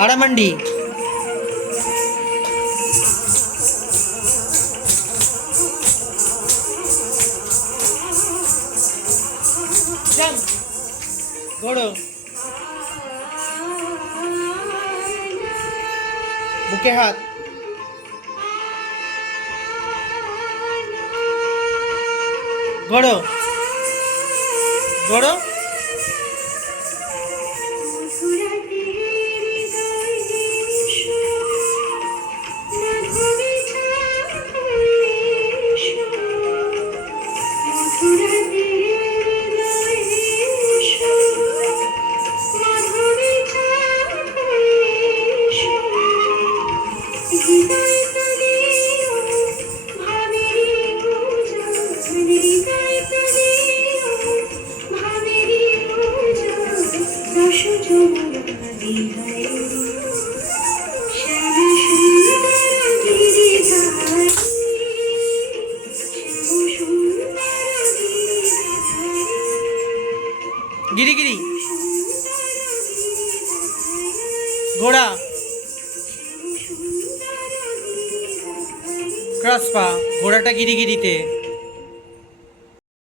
अड़मंडी घोड़ो बुके हाथ। घोड़ो घोड़ो গিরিগিরি। ঘোড়া। ক্রাস পা। ঘোড়াটা গিরিগিরিতে।